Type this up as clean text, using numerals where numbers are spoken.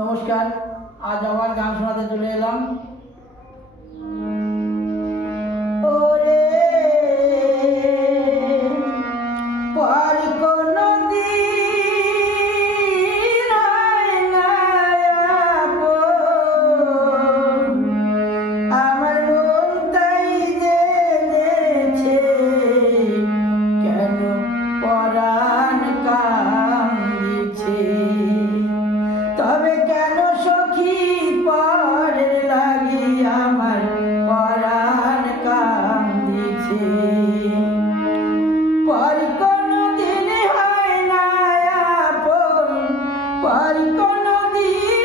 নমস্কার, আজ আবার গান শোনাতে চলে এলাম। ওরে পর কোনো দিন হয় না আপন, আমার মন তাই জেনেছে কেন পরাণ কান্দিছে। তবে কেন সখী পরের লাগি আমার পরাণ কান্দিছে। পর কোনো দিন হয় না আপন, পর কোনো দিন